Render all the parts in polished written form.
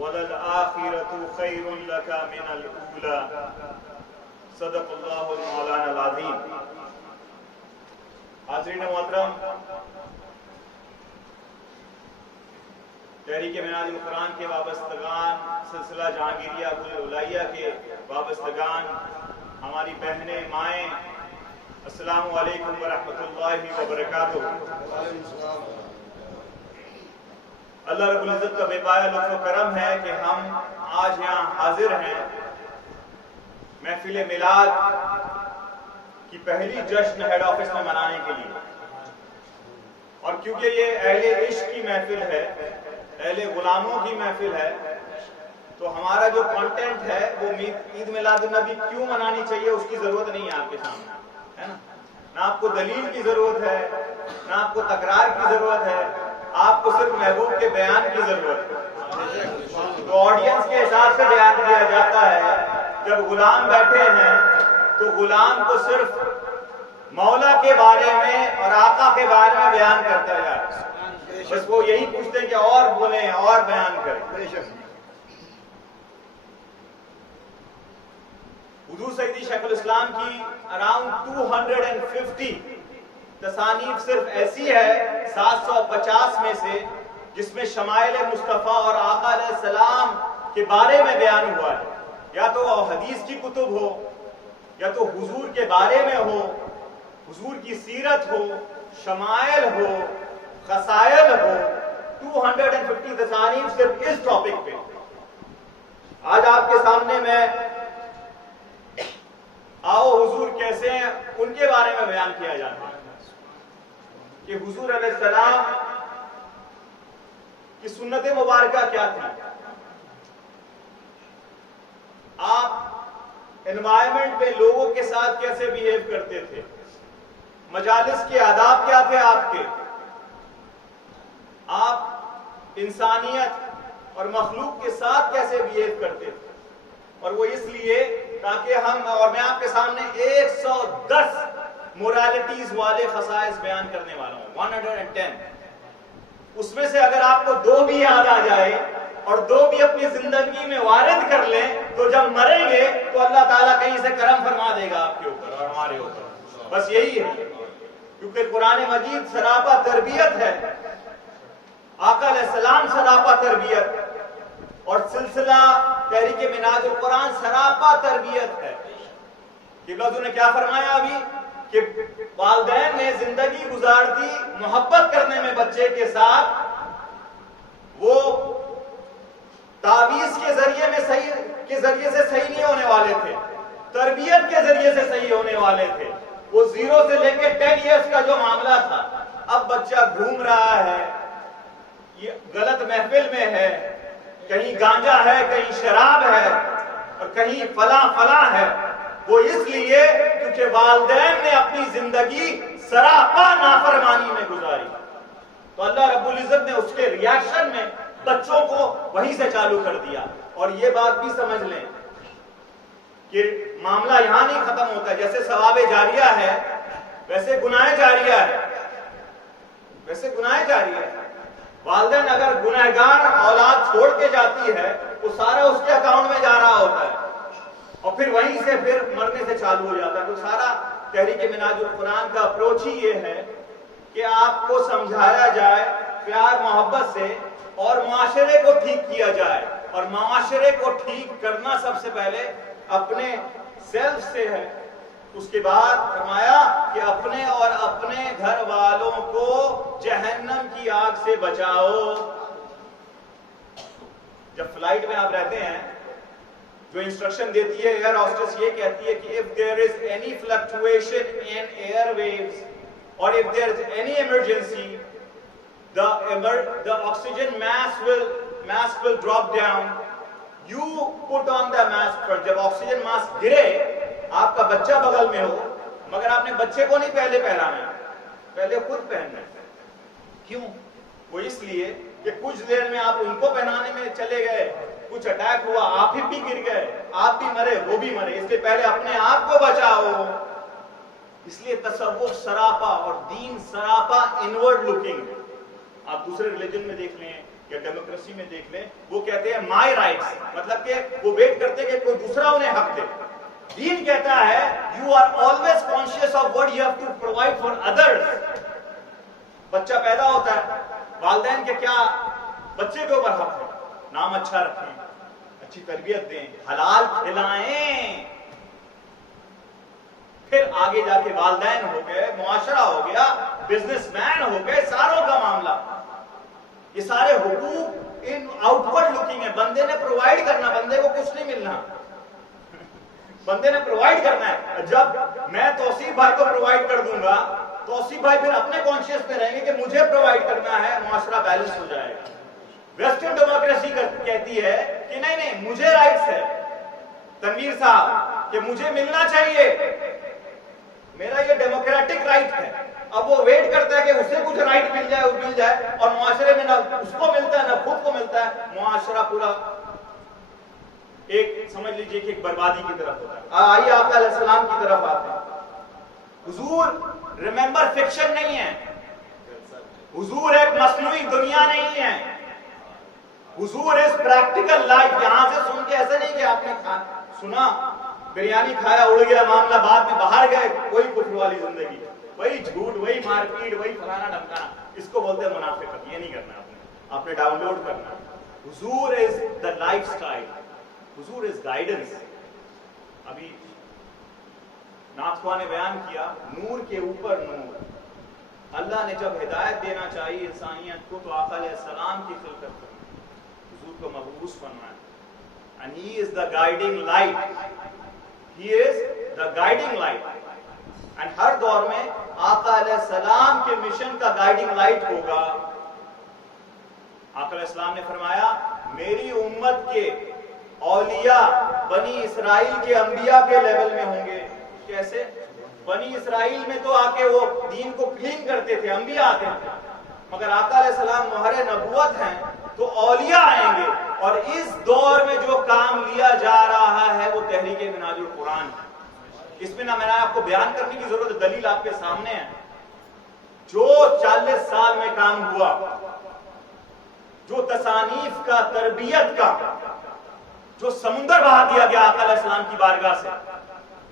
وَلَلْآخِرَةُ خَيْرٌ لَكَ مِنَ الْأُولَى صدق اللہ مولانا العظیم۔ حاضرین محترم، تحریک منہاج القرآن کے وابستگان، سلسلہ جہانگیریہ الولیہ کے وابستگان، ہماری بہنیں، مائیں، السلام علیکم ورحمۃ اللہ وبرکاتہ۔ اللہ رب العزت کا بے پایا لطف و کرم ہے کہ ہم آج یہاں حاضر ہیں محفل میلاد کی پہلی جشن ہیڈ آفس میں منانے کے لیے، اور کیونکہ یہ اہل عشق کی محفل ہے، اہل غلاموں کی محفل ہے، تو ہمارا جو کانٹینٹ ہے وہ عید میلاد النبی کیوں منانی چاہیے اس کی ضرورت نہیں ہے آپ کے سامنے، ہے نا؟ نہ آپ کو دلیل کی ضرورت ہے، نہ آپ کو تکرار کی ضرورت ہے، آپ کو صرف محبوب کے بیان کی ضرورت ہے۔ تو آڈینس کے حساب سے بیان کیا جاتا ہے، جب غلام بیٹھے ہیں تو غلام کو صرف مولا کے بارے میں اور آقا کے بارے میں بیان کرتا جائے، بس وہ یہی پوچھتے ہیں کہ اور بولیں اور بیان کریں۔ حضور سیدی شیخ الاسلام کی اراؤنڈ 250 تصانیف صرف ایسی ہے 750 میں سے جس میں شمائل مصطفیٰ اور آقا علیہ السلام کے بارے میں بیان ہوا ہے، یا تو حدیث کی کتب ہو، یا تو حضور کے بارے میں ہو، حضور کی سیرت ہو، شمائل ہو، خصائل ہو، 250 تصانیف صرف اس ٹاپک پہ۔ آج آپ کے سامنے میں آؤ حضور کیسے ہیں ان کے بارے میں بیان کیا جاتا ہے کہ حضور علیہ السلام کی سنت مبارکہ کیا تھی، آپ انوائرمنٹ میں لوگوں کے ساتھ کیسے بیہیو کرتے تھے، مجالس کے آداب کیا تھے آپ کے، آپ انسانیت اور مخلوق کے ساتھ کیسے بیہیو کرتے تھے۔ اور وہ اس لیے تاکہ ہم، اور میں آپ کے سامنے 110 مورالیٹیز والے خصائص بیان کرنے والا ہوں، 110۔ اس میں سے اگر آپ کو 2 بھی یاد آ جائے اور 2 بھی اپنی زندگی میں وارد کر لیں تو جب مریں گے تو اللہ تعالیٰ کہیں سے کرم فرما دے گا آپ کے اوپر اور ہمارے اوپر، بس یہی ہے، کیونکہ قرآن مجید سراپا تربیت ہے، آقا علیہ السلام سراپا تربیت، اور سلسلہ تحریک منہاج القرآن سراپا تربیت ہے۔ قبلہ حضور نے کیا فرمایا ابھی کہ والدین نے زندگی گزار دی محبت کرنے میں بچے کے ساتھ، وہ تعویذ کے ذریعے سے صحیح نہیں ہونے والے تھے، تربیت کے ذریعے سے صحیح ہونے والے تھے۔ وہ 0 سے لے کے 10 ایئرز کا جو معاملہ تھا، اب بچہ گھوم رہا ہے، یہ غلط محفل میں ہے، کہیں گانجا ہے، کہیں شراب ہے، اور کہیں فلاں ہے، وہ اس لیے کیونکہ والدین نے اپنی زندگی سراپا نافرمانی میں گزاری۔ تو اللہ رب العزت نے اس کے ریاکشن میں بچوں کو وہیں سے چالو کر دیا۔ اور یہ بات بھی سمجھ لیں کہ معاملہ یہاں نہیں ختم ہوتا، جیسے ثواب جاریہ ہے ویسے گناہ جاریہ ہے، والدین اگر گنہگار اولاد چھوڑ کے جاتی ہے تو سارا اس کے اکاؤنٹ میں جا رہا ہوتا ہے، اور پھر وہیں سے پھر مرنے سے چالو ہو جاتا ہے۔ تو سارا تحریک منہاج القرآن کا اپروچ ہی یہ ہے کہ آپ کو سمجھایا جائے پیار محبت سے، اور معاشرے کو ٹھیک کیا جائے، اور معاشرے کو ٹھیک کرنا سب سے پہلے اپنے سیلف سے ہے۔ اس کے بعد فرمایا کہ اپنے اور اپنے گھر والوں کو جہنم کی آگ سے بچاؤ۔ جب فلائٹ میں آپ رہتے ہیں، جو انسٹرکشن دیتی ہے ایئر ہوسٹس یہ کہتی ہے کہ if there is any fluctuation in air waves or if there is any emergency, the oxygen mask will drop down. You put on the mask first. جب آکسیجن ماسک گرے، آپ کا بچہ بغل میں ہو، مگر آپ نے بچے کو نہیں پہلے پہنانا، پہلے خود پہننا ہے۔ کیوں؟ وہ اس لیے کہ کچھ دیر میں آپ ان کو پہنانے میں چلے گئے، کچھ اٹیک ہوا، آپ ہی بھی گر گئے، آپ بھی مرے، وہ بھی مرے، اس لیے پہلے اپنے آپ کو بچاؤ۔ اس لیے تصوف سراپا اور دین سراپا انورڈ لکنگ۔ آپ دوسرے ریلیجن میں دیکھ لیں، یا ڈیموکریسی میں دیکھ لیں، وہ کہتے ہیں مائی رائٹس، مطلب کہ وہ ویٹ کرتے کہ کوئی دوسرا انہیں حق دے. دین کہتا ہے you are always conscious of what you have to provide for others. بچہ پیدا ہوتا ہے، والدین کے کیا بچے کے اوپر حق ہے؟ نام اچھا رکھیں، اچھی تربیت دیں، حلال کھلائیں. پھر آگے جا کے والدین ہو گئے، معاشرہ ہو گیا، بزنس مین ہو گئے، ساروں کا معاملہ. یہ سارے حقوق ان آؤٹ ورڈ لکنگ ہے. بندے نے پرووائڈ کرنا، بندے کو کچھ نہیں ملنا، بندے نے پرووائڈ کرنا ہے. جب میں توصیف بھائی کو پرووائڈ کر دوں گا، توصیف بھائی پھر اپنے کانشیس میں رہیں گے کہ مجھے پرووائڈ کرنا ہے، معاشرہ بیلنس ہو جائے گا. ویسٹرن ڈیموکریسی کہتی ہے کہ نہیں نہیں مجھے رائٹس ہے تنویر صاحب، کہ مجھے ملنا چاہیے، میرا یہ ڈیموکریٹک رائٹ ہے. اب وہ ویٹ کرتا ہے کہ اسے کچھ رائٹ مل جائے اور معاشرے میں نہ اس کو ملتا ہے نہ خود کو ملتا ہے. معاشرہ پورا ایک سمجھ لیجئے کہ ایک بربادی کی طرف ہوتا ہے. آئیے آپ علیہ السلام کی طرف آتے ہیں. حضور ریممبر فکشن نہیں ہے، حضور ایک مصنوعی دنیا نہیں ہے، حضور اس پریکٹیکل لائف. یہاں سے سن کے ایسا نہیں کہ آپ نے سنا بریانی کھایا اڑ گیا معاملہ، بعد میں باہر گئے وہی کفر والی زندگی، وہی جھوٹ، وہی مار پیٹ، وہی فلانا ڈمکانا. اس کو بولتے ہیں منافقت. یہ نہیں کرنا آپ نے ڈاؤن لوڈ کرنا. حضور از دا لائف سٹائل، حضور از گائیڈنس. ابھی نعت خواہ نے بیان کیا نور کے اوپر نور. اللہ نے جب ہدایت دینا چاہیے انسانیت کو تو آقا علیہ السلام کی خلقت کرنا، حضور کو مبعوث فرمایا. And he is the guiding light. He is the guiding light. And ہر دور میں آقا علیہ السلام کے مشن کا گائیڈنگ لائٹ ہوگا. آقا علیہ السلام نے فرمایا میری امت کے اولیاء بنی اسرائیل کے انبیاء کے لیول میں ہوں گے. کیسے؟ بنی اسرائیل میں تو آ کے وہ دین کو کلین کرتے تھے، انبیاء آتے تھے، مگر آقا علیہ السلام مہر نبوت ہیں تو اولیاء آئیں گے. اور اس دور میں جو کام لیا جا رہا ہے وہ تحریک منہاج القرآن ہے. اس میں نہ میں نے آپ کو بیان کرنے کی ضرورت، دلیل آپ کے سامنے ہے. جو 40 سال میں کام ہوا، جو تصانیف کا، تربیت کا جو سمندر بہا دیا گیا آقا علیہ السلام کی بارگاہ سے،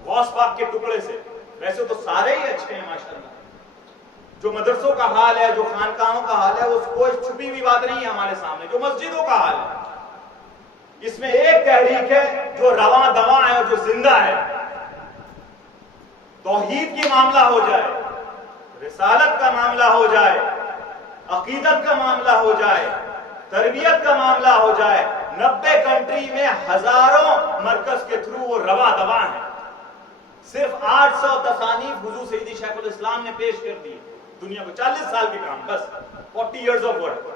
غوث پاک کے ٹکڑے سے. ویسے تو سارے ہی اچھے ہیں ماشاءاللہ. جو مدرسوں کا حال ہے، جو خانقاہوں کا حال ہے، وہ کوئی چھپی ہوئی بات نہیں ہے ہمارے سامنے. جو مسجدوں کا حال ہے، اس میں ایک تحریک ہے جو رواں دواں ہے اور جو زندہ ہے. توحید کی معاملہ ہو جائے، رسالت کا معاملہ ہو جائے، عقیدت کا معاملہ ہو جائے، تربیت کا معاملہ ہو جائے، 90 کنٹری میں ہزاروں مرکز کے تھرو وہ رواں دواں ہے. صرف 800 تصانیف حضور سیدی شیخ الاسلام نے پیش کر دی دنیا کو. 40 سال کے کام، بس 40 ایئرز آف ورک.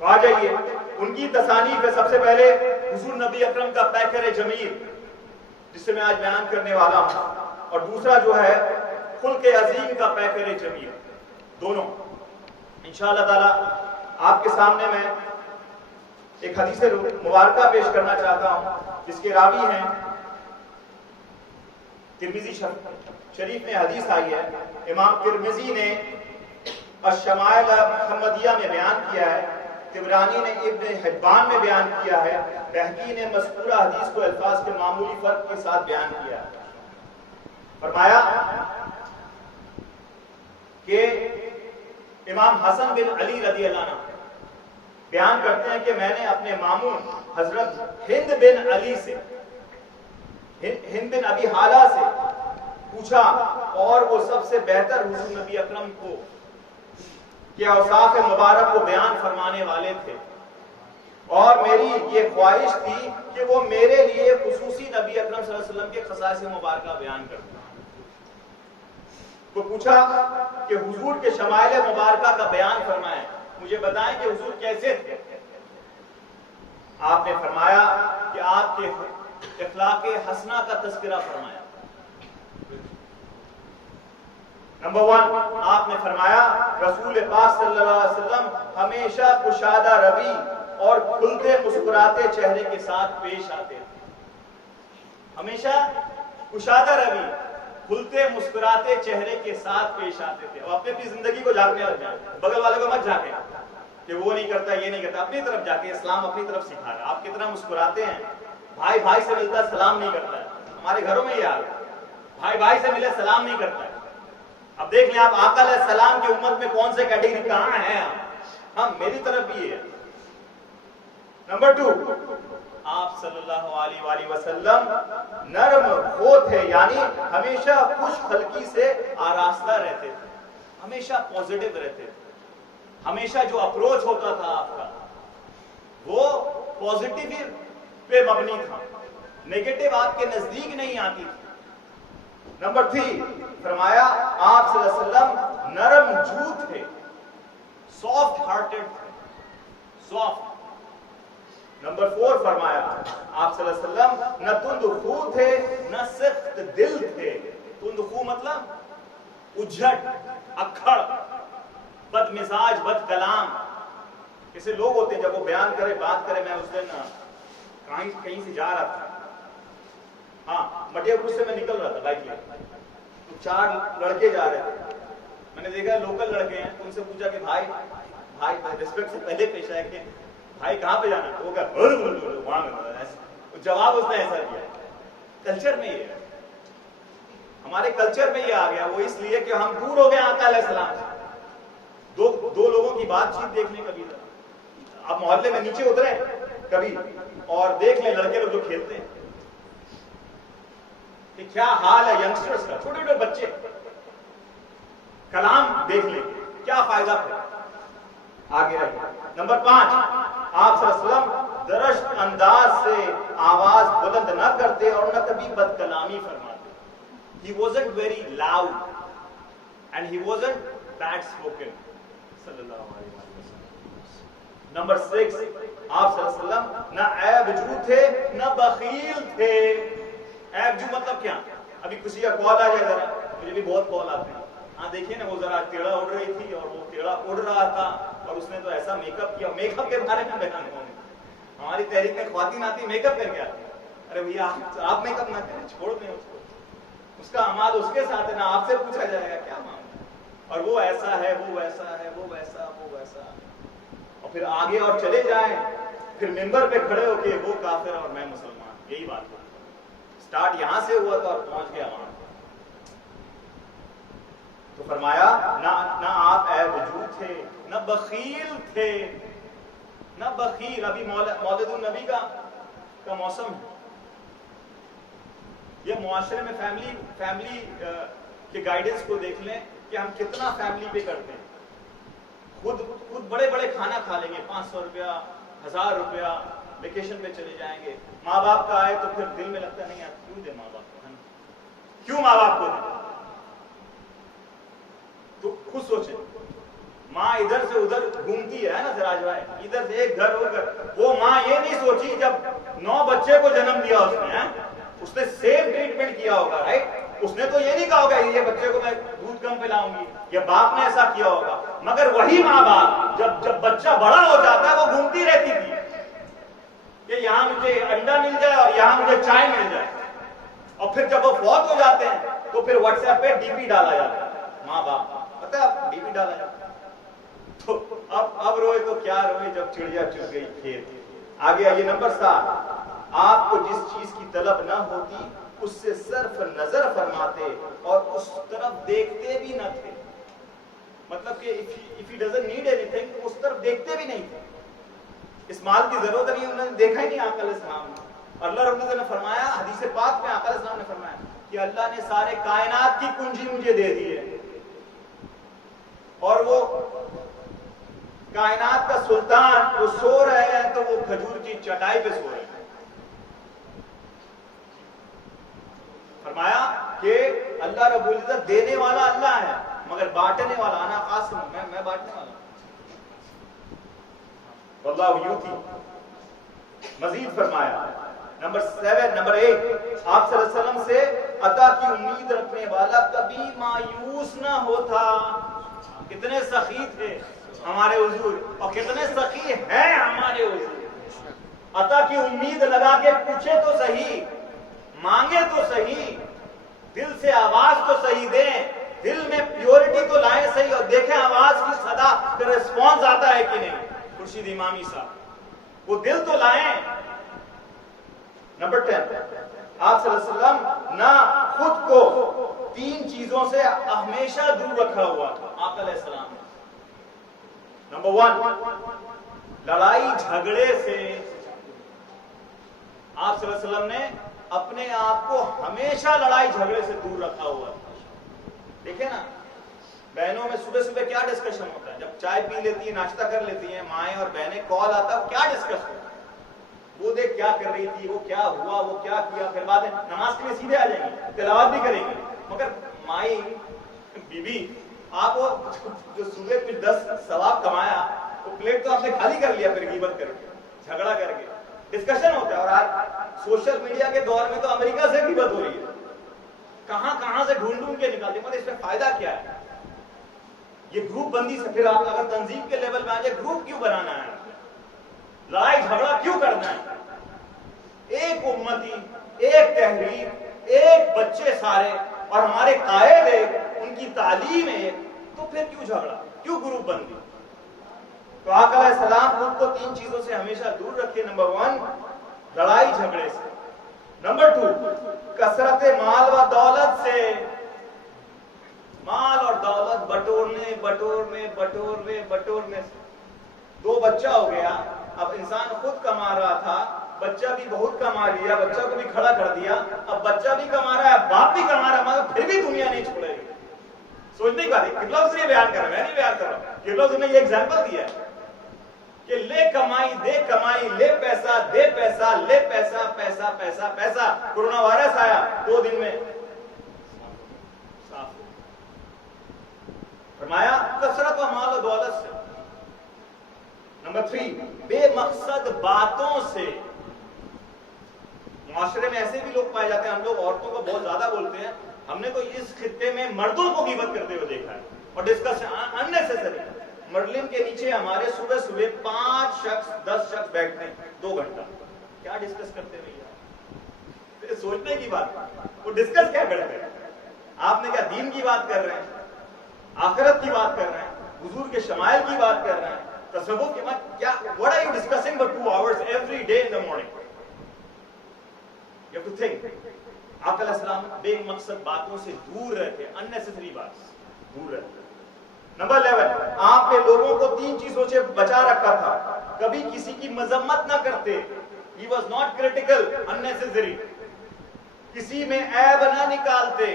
تو آ جائیے ان کی تصانیف ہے. سب سے پہلے حضور نبی اکرم کا پیکر جمیل جس سے میں آج بیان کرنے والا ہوں، اور دوسرا جو ہے خلق عظیم کا پیکر جمیل. دونوں انشاءاللہ تعالی آپ کے سامنے میں ایک حدیث مبارکہ پیش کرنا چاہتا ہوں جس کے راوی ہیں ترمذی شریف میں حدیث آئی ہے. امام ترمذی نے الشمائل محمدیہ میں بیان کیا ہے، طبرانی نے ابن حبان میں بیان کیا ہے، بہقی نے مذکورہ حدیث کو الفاظ کے معمولی فرق کے ساتھ بیان کیا ہے. فرمایا کہ امام حسن بن علی رضی اللہ عنہ بیان کرتے ہیں کہ میں نے اپنے ماموں حضرت ہند بن علی سے، ہند بن ابی حالہ سے پوچھا، اور وہ سب سے بہتر حضور نبی اکرم کو کہ اوصاف مبارک کو بیان فرمانے والے تھے، اور میری یہ خواہش تھی کہ وہ میرے لیے خصوصی نبی اکرم صلی اللہ علیہ وسلم کے خصائص مبارکہ بیان کرتے. تو پوچھا کہ حضور کے شمائل مبارکہ کا بیان فرمائیں، مجھے بتائیں کہ حضور کیسے تھے. آپ نے فرمایا کہ آپ کے اخلاق حسنہ کا تذکرہ فرمایا. نمبر 1 آپ نے فرمایا رسول پاک صلی اللہ علیہ وسلم ہمیشہ کشادہ روی اور کھلتے مسکراتے چہرے کے ساتھ پیش آتے تھے. ہمیشہ کشادہ روی، کھلتے مسکراتے چہرے کے ساتھ پیش آتے تھے. اور اپنی زندگی کو جھانکنے لگ جائیں، بغل والے کو مت جھانکیں. کہ وہ نہیں کرتا یہ نہیں کرتا. اپنی طرف جا کے اسلام اپنی طرف سکھا رہا ہے. آپ کتنا مسکراتے ہیں, بھائی بھائی سے ملتا ہے سلام نہیں کرتا ہے. ہمارے گھروں میں یہ حال ہے, بھائی بھائی سے ملے سلام نہیں کرتا ہے. اب دیکھ لیں آپ آقا علیہ السلام کی امت میں کون سے کیٹیگری کہاں ہیں ہم, میری طرف بھی ہے. نمبر 2, آپ صلی اللہ علیہ وآلہ وسلم نرم خو تھے, یعنی ہمیشہ خوش خلقی سے آراستہ رہتے تھے, ہمیشہ پوزیٹو رہتے تھے. ہمیشہ جو اپروچ ہوتا تھا آپ کا وہ پوزیٹیو پہ مبنی تھا, نیگیٹو آپ کے نزدیک نہیں آتی تھی. نمبر 3, فرمایا آپ صلی اللہ علیہ وسلم نرم جو تھے, سافٹ ہارٹڈ تھے, سافٹ. نمبر 4, فرمایا آپ صلی اللہ علیہ وسلم نہ تند خو تھے نہ سخت دل تھے. تند خو مطلب اجھٹ, اکھڑ, بد مزاج, بد کلام. ایسے لوگ ہوتے ہیں جب وہ بیان کرے بات کرے. میں اس دن کہیں سے جا رہا تھا, ہاں مٹیا پور سے میں نکل رہا تھا بائک لے, تو 4 لڑکے جا رہے تھے. میں نے دیکھا لوکل لڑکے ہیں, ان سے پوچھا کہ بھائی ریسپیکٹ سے پہلے پیش آئے کہ بھائی کہاں پہ جانا ہے, وہ کہا جواب اس نے ایسا دیا. کلچر میں یہ ہے, ہمارے کلچر میں یہ آ گیا. وہ اس لیے کہ ہم دور ہو گئے آقا علیہ السلام سے. دو لوگوں کی بات چیت دیکھنے کبھی, آپ محلے میں نیچے اترے کبھی اور دیکھ لیں لڑکے لوگ جو کھیلتے ہیں کہ کیا حال ہے ینگسٹرز کا, چھوٹے چھوٹے بچے. کلام دیکھ لیں کیا فائدہ ہے. آگے آئیے. نمبر 5, آپ صلی اللہ علیہ وسلم درشت انداز سے آواز بلند نہ کرتے اور نہ کبھی بد کلامی فرماتے. He wasn't very loud and he wasn't bad spoken. صلی اللہ علیہ وسلم. نمبر 6, آپ صلی اللہ علیہ وسلم نہ عیب جو تھے نہ بخیل تھے. عیب جو مطلب کیا, ابھی کسی کا کال آ جائے, ذرا مجھے بھی بہت کال آتے ہیں, ہاں دیکھیے نا وہ ذرا ٹیڑھا اڑ رہی تھی اور وہ ٹیڑھا اڑ رہا تھا اور اس نے تو ایسا میک اپ کیا. میک اپ کے بارے میں بیان کروں, ہماری تحریک میں خواتین آتی میک اپ کر کے آتی. ارے بھیا آپ میک اپ نہ کریں, چھوڑ دیں اس کو, اس کا اماد اس کے ساتھ ہے نا, آپ سے پوچھا جائے گا کیا معاملہ. اور وہ ایسا ہے, وہ ویسا ہے, وہ ویسا, وہ ویسا, اور پھر آگے اور چلے جائیں, پھر ممبر پہ کھڑے ہو کے وہ کافر اور میں مسلمان. یہی بات ہے. سٹارٹ یہاں سے ہوا تھا اور پہنچ گیا وہاں. تو فرمایا نہ آپ عیب جو تھے نہ بخیل تھے, نہ بخیل. ابھی مولد النبی کا موسم ہے. یہ معاشرے میں فیملی کے گائیڈنس کو دیکھ لیں کہ ہم کتنا فیملی پہ کرتے ہیں. خود بڑے بڑے کھانا کھا لیں گے, 500 روپیہ, 1000 روپیہ, ویکیشن پہ چلے جائیں گے. ماں باپ کا آئے تو پھر دل میں لگتا ہے نہیں یار کیوں دے ماں باپ کو, کیوں ماں باپ کو دے. تو خود سوچیں, ماں ادھر سے ادھر گھومتی ہے نا سراج بھائی, ادھر سے ایک گھر ادھر. وہ ماں یہ نہیں سوچی جب 9 بچے کو جنم دیا اس نے سیم ٹریٹمنٹ کیا ہوگا, رائٹ. اس نے تو یہ نہیں کہا ہوگا یہ بچے کو میں دودھ کم پلاؤں گی, یہ باپ نے ایسا کیا ہوگا. مگر وہی ماں باپ جب بچہ بڑا ہو جاتا ہے وہ گھومتی رہتی تھی کہ یہاں مجھے انڈا مل جائے اور یہاں مجھے چائے مل جائے. اور پھر جب وہ فوت ہو جاتے ہیں تو پھر واٹس ایپ پہ ڈی پی ڈالا جاتا ہے. ماں باپ پتہ ہے آپ, ڈی پی ڈالا جاتا ہے. تو اب روئے تو کیا روئے جب چڑیا چگ گئی کھیت. آگے آئیے. نمبر 7, آپ کو جس چیز کی طلب نہ ہوتی اس سے صرف نظر فرماتے اور اس طرف دیکھتے بھی نہ تھے. مطلب کہ if he doesn't need anything تو اس طرف دیکھتے بھی نہیں تھے. اس مال کی ضرورت نہیں, انہوں نے دیکھا ہی نہیں آقا علیہ السلام نے. اللہ رب العزت نے فرمایا حدیث پاک میں, آقا علیہ السلام نے فرمایا کہ اللہ نے سارے کائنات کی کنجی مجھے دے دی ہے, اور وہ کائنات کا سلطان وہ سو رہے ہیں تو وہ کھجور کی چٹائی پہ سو رہے ہیں. فرمایا کہ اللہ رب العزت دینے والا اللہ ہے مگر بانٹنے والا انا قاسم, میں بانٹنے والا. واللہ یوتی. مزید فرمایا نمبر 8, آپ صلی اللہ علیہ وسلم سے عطا کی امید رکھنے والا کبھی مایوس نہ ہوتا. کتنے سخی تھے ہمارے حضور اور کتنے سخی ہیں ہمارے حضور. عطا کی امید لگا کے پوچھے تو صحیح, مانگے تو صحیح, دل سے آواز تو صحیح دیں, دل میں پیورٹی تو لائیں صحیح, اور دیکھیں آواز کی صدا کا ریسپانس آتا ہے کہ نہیں. مرشد امامی صاحب, وہ دل تو لائیں. نمبر 10, آپ صلی اللہ علیہ وسلم نہ خود کو 3 چیزوں سے ہمیشہ دور رکھا ہوا تھا آپ علیہ السلام نے. نمبر 1, لڑائی جھگڑے سے. آپ صلی اللہ علیہ وسلم نے اپنے آپ کو ہمیشہ لڑائی جھگڑے سے دور رکھا ہوا تھا. دیکھیں نا, بہنوں میں صبح صبح کیا ڈسکشن ہوتا ہے, جب چائے پی لیتی ہیں, ناشتہ کر لیتی ہیں مائیں اور بہنیں, کال آتا ہے, کیا ڈسکس ہوتا ہے, وہ دیکھ کیا کر رہی تھی, وہ کیا ہوا, وہ کیا کیا, پھر بعد میں نماز کے لیے سیدھے آ جائیں گے, تلاوت بھی کریں گے. مگر مائی بیوی آپ کو جو صبح کچھ 10 ثواب کمایا, وہ پلیٹ تو آپ نے خالی کر لیا, پھر غیبت کر کے, جھگڑا کر کے, ڈسکشن ہوتا ہے. اور آج سوشل میڈیا کے دور میں تو امریکہ سے غیبت ہو رہی ہے, کہاں سے ڈھونڈ کے نکالتے. مطلب اس میں فائدہ کیا ہے؟ یہ گروپ بندی سے, پھر آپ اگر تنظیم کے لیول میں آ جائے, گروپ کیوں بنانا ہے, لڑائی جھگڑا کیوں کرنا ہے؟ ایک امتی, ایک تحریر, ایک بچے سارے, اور ہمارے قائد ایک, ان کی تعلیم ایک, تو پھر کیوں جھگڑا, کیوں گروپ بندی؟ تو آقا علیہ السلام خود کو 3 چیزوں سے ہمیشہ دور رکھے. نمبر 1, لڑائی جھگڑے سے. نمبر 2, کثرت مال و دولت سے. مال اور دولت بٹورنے سے. 2 بچہ ہو گیا, اب انسان خود کما رہا تھا, بچہ بھی بہت کما لیا, بچہ کو بھی کھڑا کر دیا, اب بچہ بھی کما رہا ہے, باپ بھی کما رہا ہے, مگر پھر بھی دنیا نہیں چھوڑے گی. سوچنے کی بات ہے, قبلہ حضور یہ بیان کر رہا ہے, میں نہیں بیان کر رہا ہوں, قبلہ حضور نے یہ ایگزامپل دیا ہے کہ لے کمائی دے کمائی, لے پیسہ دے پیسہ, لے پیسہ پیسہ پیسہ پیسہ. کورونا وائرس آیا, 2 دن میں صاف. فرمایا کثرت و مال و دولت سے. نمبر 3, بے مقصد باتوں سے. معاشرے میں ایسے بھی لوگ پائے جاتے ہیں, ہم لوگ عورتوں کو بہت زیادہ بولتے ہیں, ہم نے تو اس خطے میں مردوں کو غیبت کرتے ہوئے دیکھا ہے, اور ڈسکس اننیسیسری. مرلن کے نیچے ہمارے صبح 5 شخص 10 شخص بیٹھتے ہیں 2 گھنٹہ, کیا ڈسکس کرتے ہوئے یار؟ سوچنے کی بات, وہ ڈسکس کیا کرتے ہیں؟ آپ نے کیا دین کی بات کر رہے ہیں, آخرت کی بات کر رہے ہیں, حضور کے شمائل کی بات کر رہے ہیں, تصوف کی بات, کیا what are you discussing for 2 hours every day in the morning? You have to think. آپ علیہ السلام بے مقصد باتوں سے دور رہتے, unnecessary بات دور رہتے. نمبر 11, آپ نے لوگوں کو 3 چیزوں سے بچا رکھا تھا. کبھی کسی کی مذمت نہ کرتے, he was not critical, unnecessary. کسی میں عیب نہ نکالتے,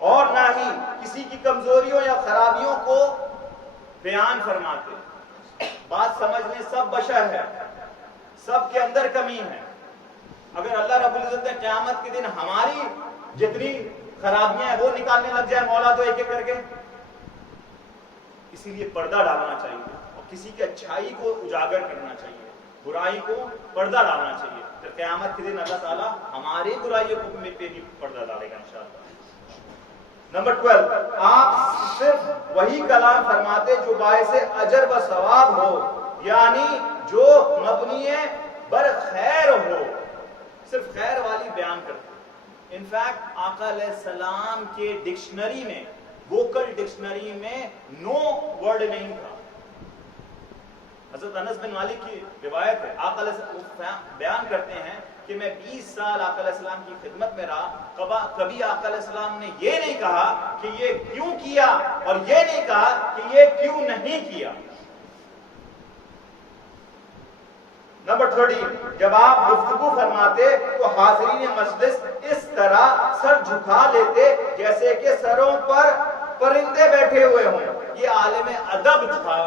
اور نہ ہی کسی کی کمزوریوں یا خرابیوں کو بیان فرماتے. بات سمجھ لیں, سب بشر ہے, سب کے اندر کمی ہے. اگر اللہ رب العزت نے قیامت کے دن ہماری جتنی خرابیاں ہیں وہ نکالنے لگ جائے مولا, تو ایک ایک کر کے. اسی لیے پردہ ڈالنا چاہیے, اور کسی کی اچھائی کو اجاگر کرنا چاہیے, برائی کو پردہ ڈالنا چاہیے. پھر قیامت کے دن اللہ تعالیٰ ہماری برائیوں پہ بھی پردہ ڈالے گا انشاءاللہ. نمبر 12, آپ صرف وہی کلام فرماتے جو باعث اجر و ثواب ہو, یعنی جو مبنی بر خیر ہو, صرف خیر والی بیان کرتے. انفیکٹ آقا علیہ السلام کے ڈکشنری میں, ووکل ڈکشنری میں نو ورڈ نہیں تھا. حضرت انس بن مالک کی روایت ہے, آقا علیہ السلام بیان کرتے ہیں کہ میں 20 سال آقا علیہ السلام کی خدمت میں رہا, کبھی آقا علیہ السلام نے یہ نہیں کہا کہ یہ کیوں کیا, اور یہ نہیں کہا کہ یہ کیوں نہیں کیا. نمبر 30, جب آپ گفتگو فرماتے تو حاضرین مجلس اس طرح سر جھکا لیتے جیسے کہ سروں پر پرندے بیٹھے ہوئے ہوں. یہ عالم ادب تھا.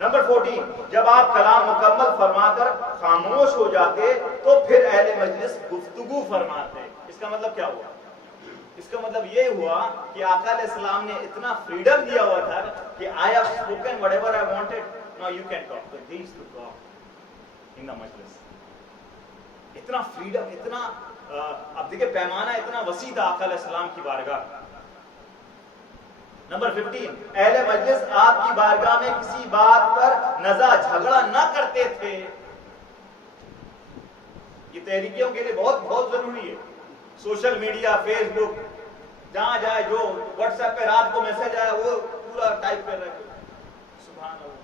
نمبر 14, جب آپ کلام مکمل فرما کر خاموش ہو جاتے تو پھر اہل مجلس گفتگو فرماتے. اس کا مطلب کیا ہوا؟ اس کا مطلب یہ ہوا کہ آقا علیہ السلام نے اتنا فریڈم دیا ہوا تھا کہ I have spoken whatever I wanted, now you can talk. So they used to talk in the majlis. اتنا فریڈم, اتنا اب دیکھیں پیمانہ اتنا وسیع تھا آقا علیہ السلام کی بارگاہ. نمبر 15, اہل مجلس آپ کی بارگاہ میں کسی بات پر نزاع جھگڑا نہ کرتے تھے. یہ تحریکیوں کے لیے بہت بہت ضروری ہے. سوشل میڈیا, فیس بک, جہاں جائے جو واٹس واٹس ایپ پہ رات کو میسج آیا وہ پورا ٹائپ کر رہا ہے, سبحان اللہ.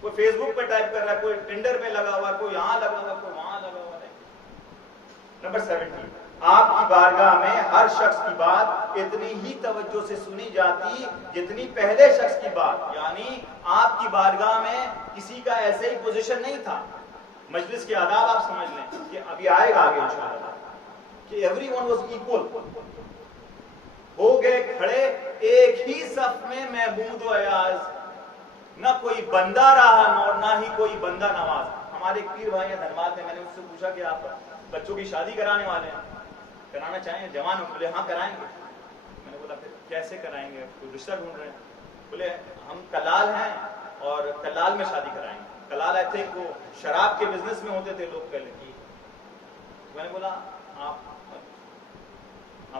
کوئی فیس بک پہ ٹائپ کر رہا ہے, کوئی ٹینڈر پہ لگا ہوا, کوئی یہاں لگا ہوا, کوئی وہاں لگا ہوا ہے. نمبر 17, آپ کی بارگاہ میں ہر شخص کی بات اتنی ہی توجہ سے سنی جاتی جتنی پہلے شخص کی بات. یعنی آپ کی بارگاہ میں کسی کا ایسے ہی پوزیشن نہیں تھا. مجلس کے آداب آپ سمجھ لیں کہ ابھی آئے گا آگے انشاءاللہ کہ ایوری ون واز ایکول, ہو گئے کھڑے ایک ہی صف میں محمود و ایاز, نہ کوئی بندہ رہا اور نہ ہی کوئی بندہ نواز. ہمارے ایک پیر بھائی ہیں دھنباد میں, میں نے اس سے پوچھا کہ آپ بچوں کی شادی کرانے والے ہیں, کرانا چاہیں جوان ہو؟ بولے ہاں کرائیں گے. میں نے بولا پھر کیسے کرائیں گے, کوئی رشتہ ڈھونڈ رہے ہیں؟ بولے ہم کلال ہیں اور کلال میں شادی کرائیں گے. کلال آئی تھنک وہ شراب کے بزنس میں ہوتے تھے لوگ پہلے. میں نے بولا آپ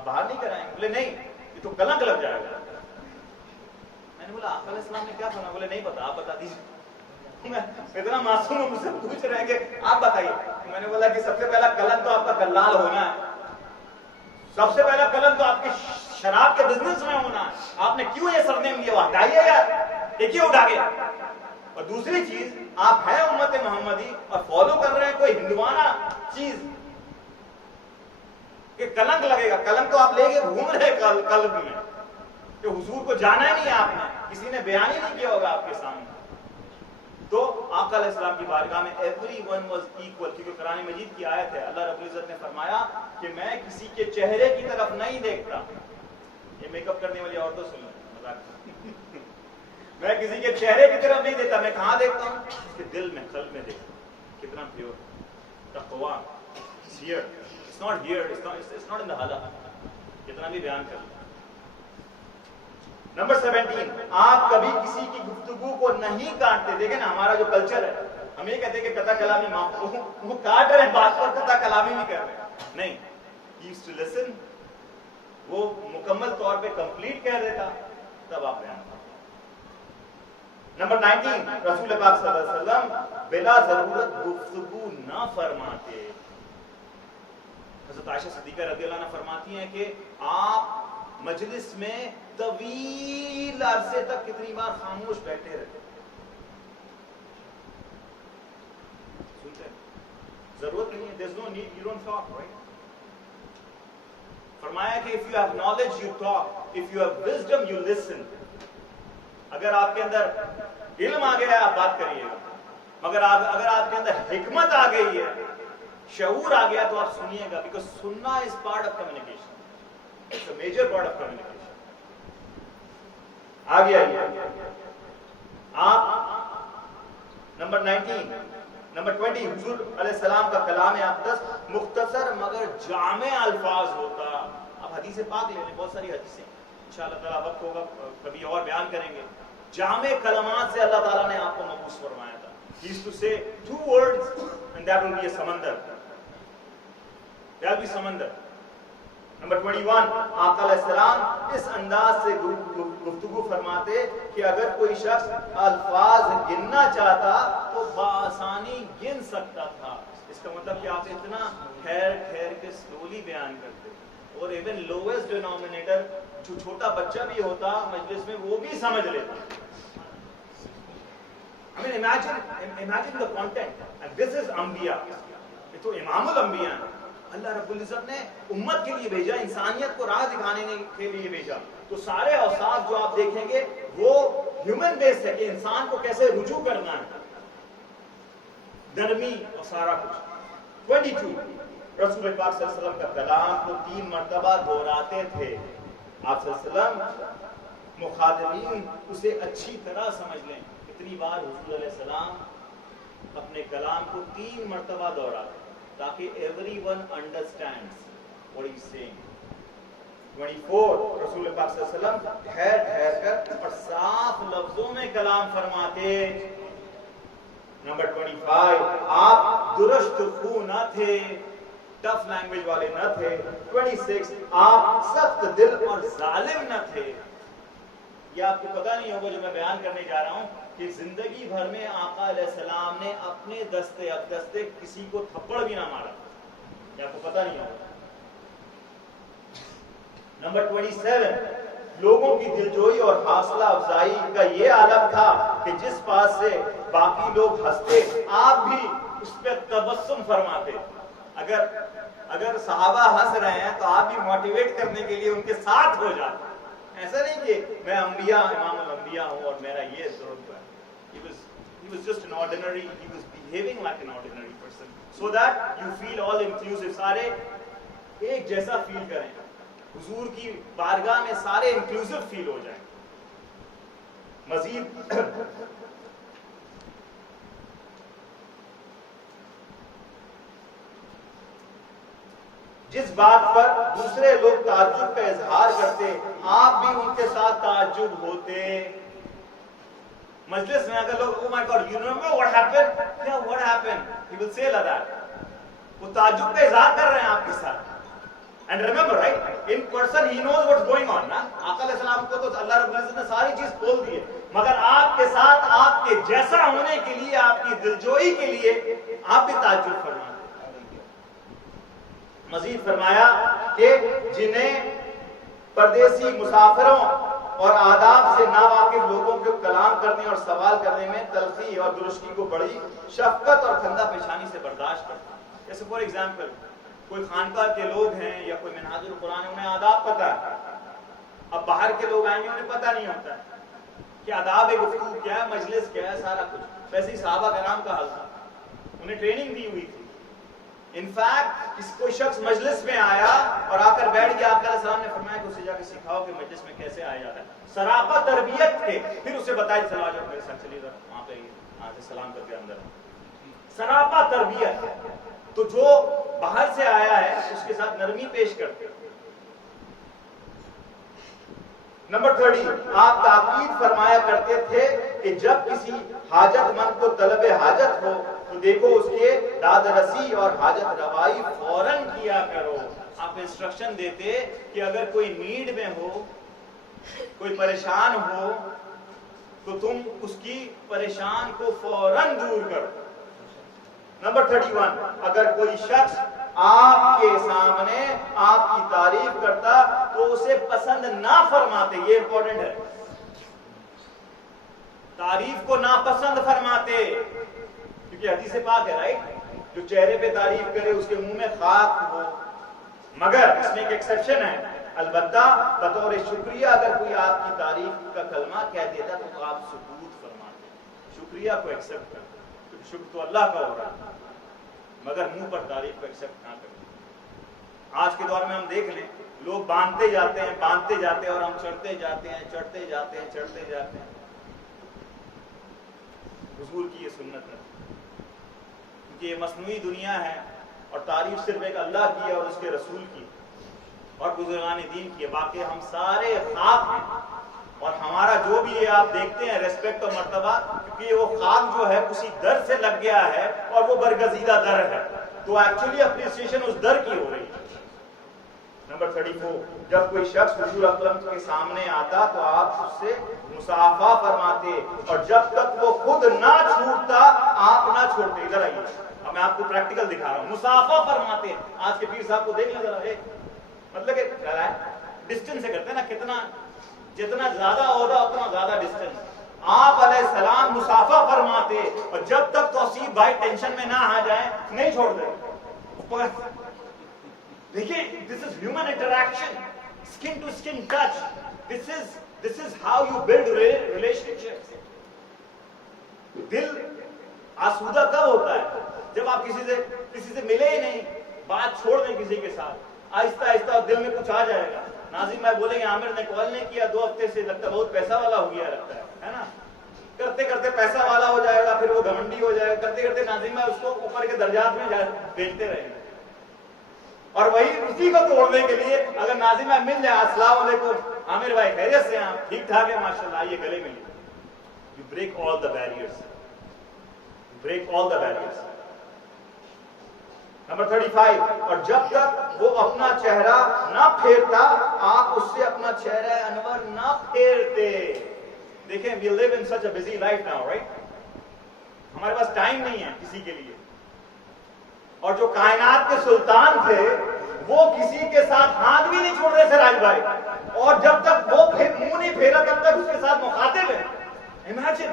باہر نہیں کرائیں گے؟ بولے نہیں, یہ تو کلنک لگ جائے گا. میں نے بولا آقا علیہ السلام نے کیا فرمایا؟ بولے نہیں پتا, آپ بتا دیجیے. اتنا معصوم مجھ سے پوچھ رہے ہیں کہ آپ بتائیے. میں نے بولا کہ سب سے پہلا کلن تو آپ کا کلال ہونا ہے, سب سے پہلا کلن تو آپ کے شراب کے بزنس میں ہونا ہے. آپ نے کیوں یہ سرنیم دیا, وہ ہٹائیے یار, یہ کیوں اٹھا گیا. اور دوسری چیز, آپ ہیں امت محمدی اور فالو کر رہے ہیں کوئی ہندوانہ چیز کہ کلنک لگے گا. کلنک تو آپ لے کے گھوم رہے قلب میں کہ حضور کو جانا ہی نہیں آپ نے, کسی نے بیان ہی نہیں کیا ہوگا آپ کے سامنے. تو آقا علیہ السلام کی بارگاہ میں ایوری ون واز ایکول, کیونکہ قرآن مجید کی آیت ہے, اللہ رب العزت نے فرمایا کہ میں کسی کے چہرے کی طرف نہیں دیکھتا. یہ میک اپ کرنے والی عورتوں سن لو, میں کسی کے چہرے کی طرف نہیں دیکھتا. میں کہاں دیکھتا ہوں؟ اس کے دل میں, قلب میں دیکھتا ہوں کتنا pure, تقویٰ. It's not here, it's not in the hala. کتنا بھی بیان کر لیں. نمبر 17, آپ کبھی کسی کی گفتگو کو نہیں کاٹتے. دیکھیں نا ہمارا جو کلچر ہے, ہم یہ کہتے ہیں کہ قطع کلامی وہ کاٹ رہے ہیں بات پر, قطع کلامی بھی کر رہے ہیں. نہیں, he used to listen, وہ مکمل طور پہ کمپلیٹ کہہ دیتا, تب آپ بیان کرتے. نمبر 19, رسول پاک صلی اللہ علیہ وسلم بلا ضرورت گفتگو نہ فرماتے. حضرت عائشہ صدیقہ رضی اللہ عنہ فرماتی ہیں کہ آپ مجلس میں طویل عرصے تک کتنی بار خاموش بیٹھے رہتے. سنتے ضرورت نہیں ہے, there's no need, you don't talk, right? فرمایا کہ if you have knowledge you talk, if you have wisdom you listen. اگر آپ کے اندر علم آ گیا ہے آپ بات کریے گا, مگر اگر آپ کے اندر حکمت آ گئی ہے, شعور آ گیا تو آپ سنیے گا. بیکاز سننا is part of communication, it's a major part of communication. آگے آئیے آپ نمبر 19, نمبر 20, حضور علیہ السلام کا کلام اقدس مختصر مگر جامع الفاظ ہوتا. آپ حدیث پاک لے لیں, بہت ساری حدیثیں انشاءاللہ تعالیٰ وقت ہوگا کبھی اور بیان کریں گے. جامع کلمات سے اللہ تعالیٰ نے آپ کو مبعوث فرمایا تھا. He used to say 2 words and that will be a samandar. That will be samandar. Number 21, آقا علیہ السلام اس انداز سے گفتگو فرماتے کہ اگر کوئی شخص الفاظ گننا چاہتا تو بآسانی گن سکتا تھا. اس کا مطلب کہ آپ اتنا ٹھہر کے سلولی بیان کرتے, اور ایون لویسٹ ڈینومینیٹر جو چھوٹا بچہ بھی ہوتا مجلس میں وہ بھی سمجھ لیتا. I mean imagine the content, and this is انبیاء, یہ تو امام الانبیاء ہیں. اللہ رب العزت نے امت کے لیے بھیجا, انسانیت کو راہ دکھانے کے لیے بھیجا. تو سارے اوصاف جو آپ دیکھیں گے وہ ہیومن بیس ہے کہ انسان کو کیسے رجوع کرنا ہے, نرمی اور سارا کچھ. 22, رسول پاک صلی اللہ علیہ وسلم کا کلام کو 3 مرتبہ دہراتے تھے. آپ صلی اللہ علیہ وسلم مخاطبین اسے اچھی طرح سمجھ لیں. اتنی بار حضور علیہ السلام اپنے کلام کو 3 مرتبہ دہراتے تاکہ everyone understands what he's saying. 24, رسول پاک صلی اللہ علیہ وسلم ٹھہر کر اور صاف لفظوں میں کلام فرماتے. نمبر 25, آپ درشت خو نہ تھے, ٹف لینگویج والے نہ تھے. 26, آپ سخت دل اور ظالم نہ تھے. یہ آپ کو پتہ نہیں ہوگا جو میں بیان کرنے جا رہا ہوں کہ زندگی بھر میں آقا علیہ السلام نے اپنے دستے اقدستے کسی کو تھپڑ بھی نہ مارا. یہ آپ کو پتہ نہیں ہوگا. نمبر 27, لوگوں کی دلجوئی اور حوصلہ افزائی کا یہ عالم تھا کہ جس بات سے باقی لوگ ہنستے آپ بھی اس پہ تبسم فرماتے. اگر صحابہ ہنس رہے ہیں تو آپ بھی موٹیویٹ کرنے کے لیے ان کے ساتھ ہو جاتے. ایسا نہیں کہ میں انبیاء امام الانبیاء ہوں اور میرا یہ ضرورت ہے. He was just an ordinary, he was behaving like an ordinary person so that you feel all inclusive. سارے ایک جیسا فیل کریں, حضور کی بارگاہ میں سارے انکلوسیو فیل ہو جائیں. مزید جس بات پر دوسرے لوگ تعجب کا اظہار کرتے آپ بھی ان کے ساتھ تعجب ہوتے. مجلس میں اگر لوگ oh my God, you remember what happened? Yeah, what happened? He will say like that. وہ تعجب کا اظہار کر رہے ہیں آپ کے ساتھ. And remember, right? In person he knows what's going on. نا آقا علیہ السلام کو تو اللہ رب العزت نے ساری چیز کھول دی ہے, مگر آپ کے ساتھ آپ کے جیسا ہونے کے لیے, آپ کی دلجوئی کے لیے آپ بھی تعجب فرماتے. مزید فرمایا کہ جنہیں پردیسی مسافروں اور آداب سے ناواقف لوگوں کو کلام کرنے اور سوال کرنے میں تلخی اور درشتی کو بڑی شفقت اور ٹھنڈا پیشانی سے برداشت کرتا. جیسے فار ایگزامپل کوئی خانقاہ کے لوگ ہیں یا کوئی منہاج القرآن ہے, انہیں آداب پتہ ہے. اب باہر کے لوگ آئیں گے انہیں پتہ نہیں ہوتا ہے کہ آداب گفتگو کیا ہے, مجلس کیا ہے, سارا کچھ. ویسے ہی صحابہ کرام کا حال تھا, انہیں ٹریننگ دی ہوئی تھی. انفیکٹ اس کوئی شخص مجلس میں آیا اور آ کر بیٹھ گیا, آقا علیہ السلام نے فرمایا کہ اسے جا کے سکھاؤ کہ مجلس میں کیسے آیا جاتا ہے. سراپا تربیت تھے. پھر اسے بتایا چلا جاؤ میرے ساتھ چلیے وہاں پہ سلام کر کے اندر. سراپا تربیت. تو جو باہر سے آیا ہے اس کے ساتھ نرمی پیش کرتے. نمبر 30, آپ تاکید فرمایا کرتے تھے کہ جب کسی حاجت مند کو طلب حاجت ہو تو دیکھو اس کے داد رسی اور حاجت روائی فوراً کیا کرو. آپ انسٹرکشن دیتے کہ اگر کوئی نیڈ میں ہو, کوئی پریشان ہو, تو تم اس کی پریشان کو فوراً دور کرو. نمبر 31, اگر کوئی شخص آپ کے سامنے آپ کی تعریف کرتا تو اسے پسند نہ فرماتے. یہ امپورٹنٹ ہے, تعریف کو ناپسند فرماتے, کیونکہ حدیث پاک ہے رائٹ, جو چہرے پہ تعریف کرے اس کے منہ میں خاک ہو. مگر اس میں ایک ایکسیپشن ہے, البتہ بطور شکریہ اگر کوئی آپ کی تعریف کا کلمہ کہہ دیتا تو آپ سکوت فرماتے, شکریہ کو ایکسیپٹ کرتے. شکر تو اللہ کا ہو رہا ہے, مگر منہ پر تعریف کو ایکسیپٹ نہ کرتے. آج کے دور میں ہم دیکھ لیں, لوگ باندھتے جاتے ہیں اور ہم چڑھتے جاتے ہیں. حضور کی یہ سنت ہے, کیونکہ یہ مصنوعی دنیا ہے اور تعریف صرف ایک اللہ کی ہے اور اس کے رسول کی اور بزرگان دین کی ہے. باقی ہم سارے خاک ہیں, اور ہمارا جو بھی یہ آپ دیکھتے ہیں ریسپیکٹ اور مرتبہ, کیونکہ وہ خاک جو ہے اسی در سے لگ گیا ہے اور وہ برگزیدہ در ہے, تو ایکچولی اپریسیشن اس در کی ہو رہی ہے. نمبر 34, جب کوئی شخص حضور اکرم کے سامنے آتا تو آپ اس سے مصافحہ فرماتے, اور جب تک وہ خود نہ چھوٹتا آپ نہ چھوڑتے. ادھر آئیے, اب میں آپ کو پریکٹیکل دکھا رہا ہوں. مصافحہ فرماتے. آج کے پیر صاحب کو دیکھ لیں ذرا, مطلب کہ ڈسٹینس سے کرتے ہیں نا, کتنا جتنا زیادہ عہدہ اتنا زیادہ ڈسٹینس. آپ علیہ السلام مصافحہ فرماتے, اور جب تک توصیف بھائی ٹینشن میں نہ آ جائیں نہیں چھوڑ دیں. دیکھیں, this is human interaction, skin to skin touch. This is how you build relationships. دل آسودہ کب ہوتا ہے؟ جب آپ کسی سے ملے ہی نہیں, بات چھوڑ دیں کسی کے ساتھ, آہستہ آہستہ دل میں کچھ آ جائے گا. ناظم بھائی بولیں گے عامر نے کال نہیں کیا 2 ہفتے سے, لگتا ہے بہت پیسہ والا ہو گیا, لگتا ہے نا. کرتے کرتے پیسہ والا ہو جائے گا, پھر وہ گھمنڈی ہو جائے گا. کرتے کرتے ناظم بھائی اس کو اوپر کے درجات میں بھیجتے رہیں گے. اور وہی اسی کو توڑنے کے لیے اگر ناظم بھائی مل جائے, السلام علیکم عامر بھائی خیریت سے ہیں, آپ ٹھیک ٹھاک ہے ماشاءاللہ, آئیے گلے ملیے. You break all the barriers. Number 35, اور جب تک وہ اپنا چہرہ نہ پھیرتا آپ اس سے اپنا چہرہ انور نہ پھیرتے. دیکھیں, we live in such a busy life now, right? ہمارے پاس ٹائم نہیں ہے کسی کے لیے. اور جو کائنات کے سلطان تھے وہ کسی کے ساتھ ہاتھ بھی نہیں چھوڑ رہے تھے راج بھائی, اور جب تک وہ پھر پھیرا تب تک اس کے ساتھ مخاطب ہے. امیجن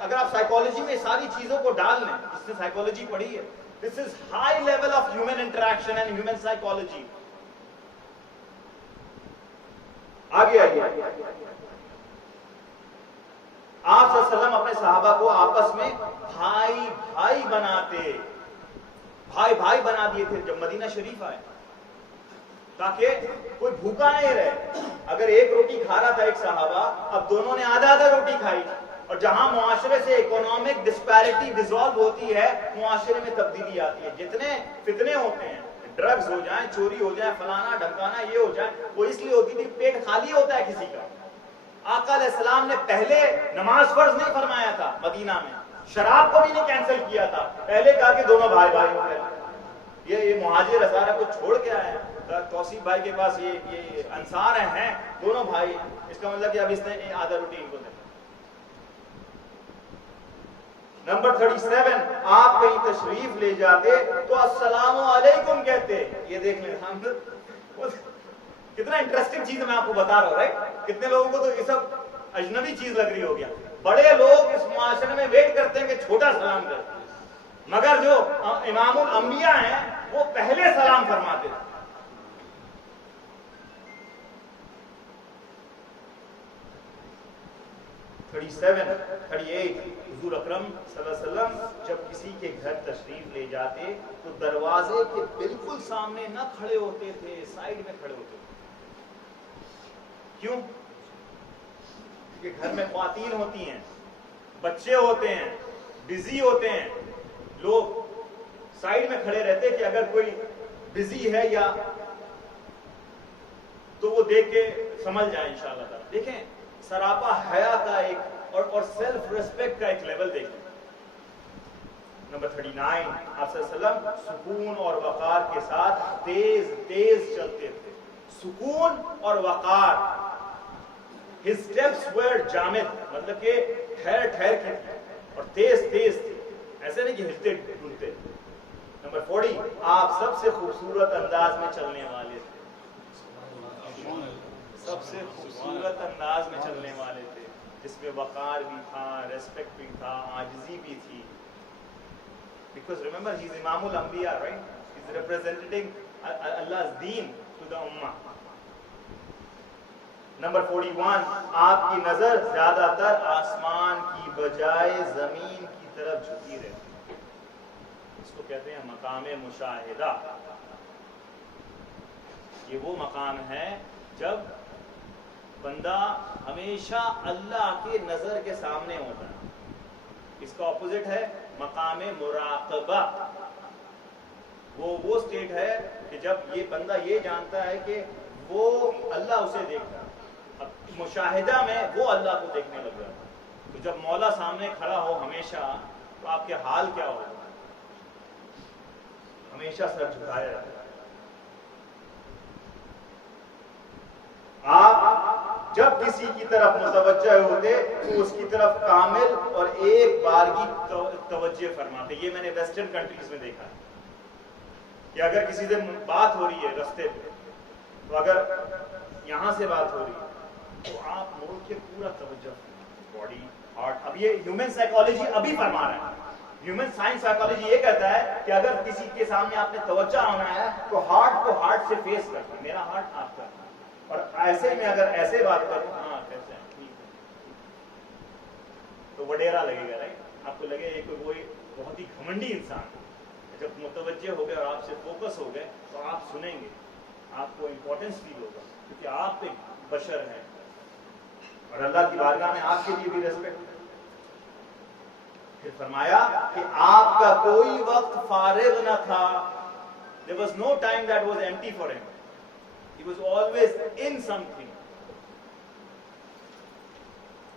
اگر آپ سائیکالوجی میں ساری چیزوں کو ڈال لیں, جس نے سائیکالوجی پڑھی ہے, this is high level of human interaction and human psychology. آگے آئیے. آپ صلی اللہ علیہ وسلم اپنے صحابہ کو آپس میں بھائی بھائی بنا دیے تھے جب مدینہ شریف آئے, تاکہ کوئی بھوکا نہیں رہے. اگر ایک روٹی کھا رہا تھا ایک صحابہ, اب دونوں نے آدھا روٹی کھائی, اور جہاں معاشرے سے اکنامک ڈسپیرٹی ڈیزالو ہوتی ہے, معاشرے میں تبدیلی آتی ہے. جتنے فتنے ہوتے ہیں, ڈرگز ہو جائیں, چوری ہو جائے, فلانا ڈھمکانا یہ ہو جائے, وہ اس لیے ہوتی تھی پیٹ خالی ہوتا ہے کسی کا. آقا علیہ السلام نے پہلے نماز فرض نہیں فرمایا تھا مدینہ میں, شراب کو بھی نہیں کینسل کیا تھا, پہلے کہا کہ دونوں بھائی ہو گئے. یہ مہاجر ہزارہ کو چھوڑ کے آئے ہیں, توصیف بھائی کے پاس یہ انصار ہیں, دونوں بھائی, اس کا مطلب کہ اب اس نے آدھا روٹی ان کو دے. نمبر 37, آپ کہیں تشریف لے جاتے تو السلام علیکم کہتے. یہ دیکھ لیں, کتنا انٹرسٹنگ چیز میں آپ کو بتا رہا ہوں, رائٹ. کتنے لوگوں کو تو یہ سب اجنبی چیز لگ رہی ہوگی. بڑے لوگ اس معاشرے میں ویٹ کرتے ہیں کہ چھوٹا سلام کریں, مگر جو امام الانبیاء ہیں وہ پہلے سلام فرماتے تھے. 38 حضور اکرم صلی اللہ علیہ وسلم جب کسی کے گھر تشریف لے جاتے تو دروازے کے بالکل سامنے نہ کھڑے ہوتے تھے, سائڈ میں کھڑے ہوتے تھے. کیوں؟ کہ گھر میں خواتین ہوتی ہیں, بچے ہوتے ہیں, بزی ہوتے ہیں, لوگ سائڈ میں کھڑے رہتے کہ اگر کوئی بزی ہے یا تو وہ دیکھ کے سمجھ جائے انشاءاللہ تعالی. دیکھیں سراپا حیا کا ایک اور سیلف ریسپیکٹ کا ایک لیول دیکھیں. نمبر 39, آپ صلی اللہ علیہ وسلم سکون اور وقار کے ساتھ تیز چلتے تھے. سکون اور وقار. His steps were جامد, مطلب کہ ٹھہر کے اور تیز تھے, ایسے نہیں کہ ہلتے ڈلتے. نمبر 40, آپ سب سے خوبصورت انداز میں چلنے والے تھے. سب سے خوبصورت انداز میں چلنے والے تھے, جس میں وقار بھی تھا, ریسپیکٹ بھی تھا, عاجزی بھی تھی. Because remember, he is Imam al-Anbiya, right? He is representing Allah's deen to the ummah. Number 41, آپ کی نظر زیادہ تر آسمان کی بجائے زمین کی طرف جھکی رہتی. اس کو کہتے ہیں مقام مشاہدہ. یہ وہ مقام ہے جب بندہ ہمیشہ اللہ کے نظر کے سامنے ہوتا ہے. اس کا اپوزٹ ہے مقام مراقبہ. وہ اسٹیٹ ہے کہ جب یہ بندہ یہ جانتا ہے کہ وہ اللہ اسے دیکھتا ہے. اب مشاہدہ میں وہ اللہ کو دیکھنے لگ جاتا ہے. تو جب مولا سامنے کھڑا ہو ہمیشہ, تو آپ کے حال کیا ہوگا؟ ہمیشہ سر جھکائے رہتا ہے. آپ جب کسی کی طرف متوجہ ہوتے تو اس کی طرف کامل اور ایک بارگی توجہ فرماتے. یہ میں نے ویسٹرن کنٹریز میں دیکھا ہے کہ اگر کسی سے بات ہو رہی ہے رستے پہ, تو اگر یہاں سے بات ہو رہی ہے تو آپ موڑ کے پورا توجہ, باڈی, ہارٹ. اب یہ ہیومن سائیکالوجی ابھی فرما رہا ہے. ہیومن سائنس سائیکالوجی یہ کہتا ہے کہ اگر کسی کے سامنے آپ نے توجہ ہونا ہے تو ہارٹ کو ہارٹ سے فیس کرنا. میرا ہارٹ آپ کا, اور ایسے میں اگر ایسے بات کروں, ہاں کیسے ہیں, ٹھیک ہے, تو وڈیرا لگے گا, رائٹ. آپ کو لگے یہ کوئی بہت ہی گھمنڈی انسان. جب متوجہ ہو گئے اور آپ سے فوکس ہو گئے تو آپ سنیں گے, آپ کو امپورٹنس فیل ہوگا, کیونکہ آپ ایک بشر ہیں اور اللہ کی بارگاہ میں آپ کے لیے بھی ریسپیکٹ. پھر فرمایا کہ آپ کا کوئی وقت فارغ نہ تھا. There was no time that was empty for him. He was always in something.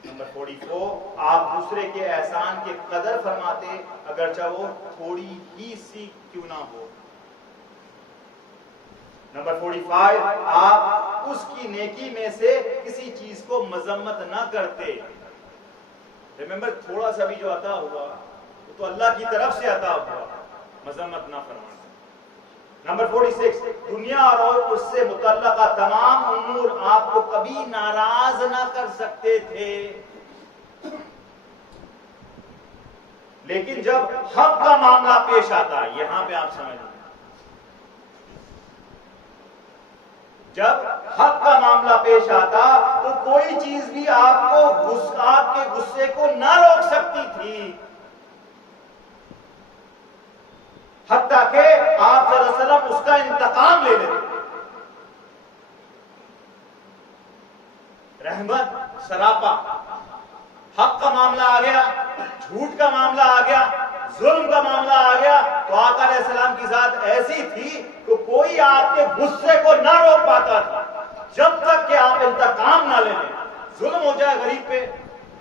Number 44, آپ دوسرے کے احسان کی قدر فرماتے اگرچہ وہ تھوڑی ہی سی کیوں نہ ہو. نمبر 45, آپ اس کی نیکی میں سے کسی چیز کو مذمت نہ کرتے. ریممبر, تھوڑا سا بھی جو عطا ہوا وہ تو اللہ کی طرف سے عطا ہوا, مذمت نہ فرمانا. نمبر 46، دنیا اور اس سے متعلقہ تمام امور آپ کو کبھی ناراض نہ کر سکتے تھے، لیکن جب حق کا معاملہ پیش آتا ہے، یہاں پہ آپ سمجھ لیں، جب حق کا معاملہ پیش آتا تو کوئی چیز بھی آپ کے غصے کو نہ روک سکتی تھی، حتیٰ کہ آپ صلی اللہ علیہ وسلم اس کا انتقام لے لیتے۔ رحمت سراپا، حق کا معاملہ آ گیا، جھوٹ کا معاملہ آ گیا، ظلم کا معاملہ آ گیا، تو آقا علیہ السلام کی ذات ایسی تھی کہ کوئی آپ کے غصے کو نہ روک پاتا تھا جب تک کہ آپ انتقام نہ لے لیں۔ ظلم ہو جائے غریب پہ،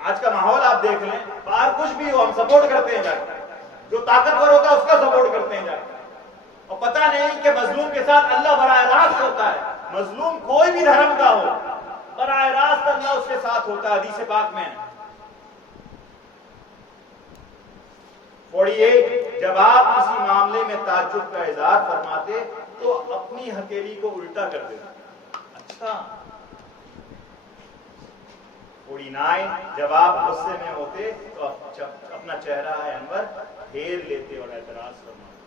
آج کا ماحول آپ دیکھ لیں، باہر کچھ بھی ہو ہم سپورٹ کرتے ہیں جا کے، جو طاقتور ہوتا ہے اس کا سپورٹ کرتے ہیں جا کے، اور پتہ نہیں کہ مظلوم کے ساتھ اللہ براہ راست ہوتا ہے۔ مظلوم کوئی بھی دھرم کا ہو، براہ راست اللہ اس کے ساتھ ہوتا ہے، حدیث پاک میں ہے۔ 48، جب آپ کسی معاملے میں تعجب کا اظہار فرماتے تو اپنی ہتھیلی کو الٹا کر دیتے۔ اچھا۔ 49، جب آپ غصے میں ہوتے تو اپنا چہرہ انور پھیر لیتے اور اعتراض فرماتے۔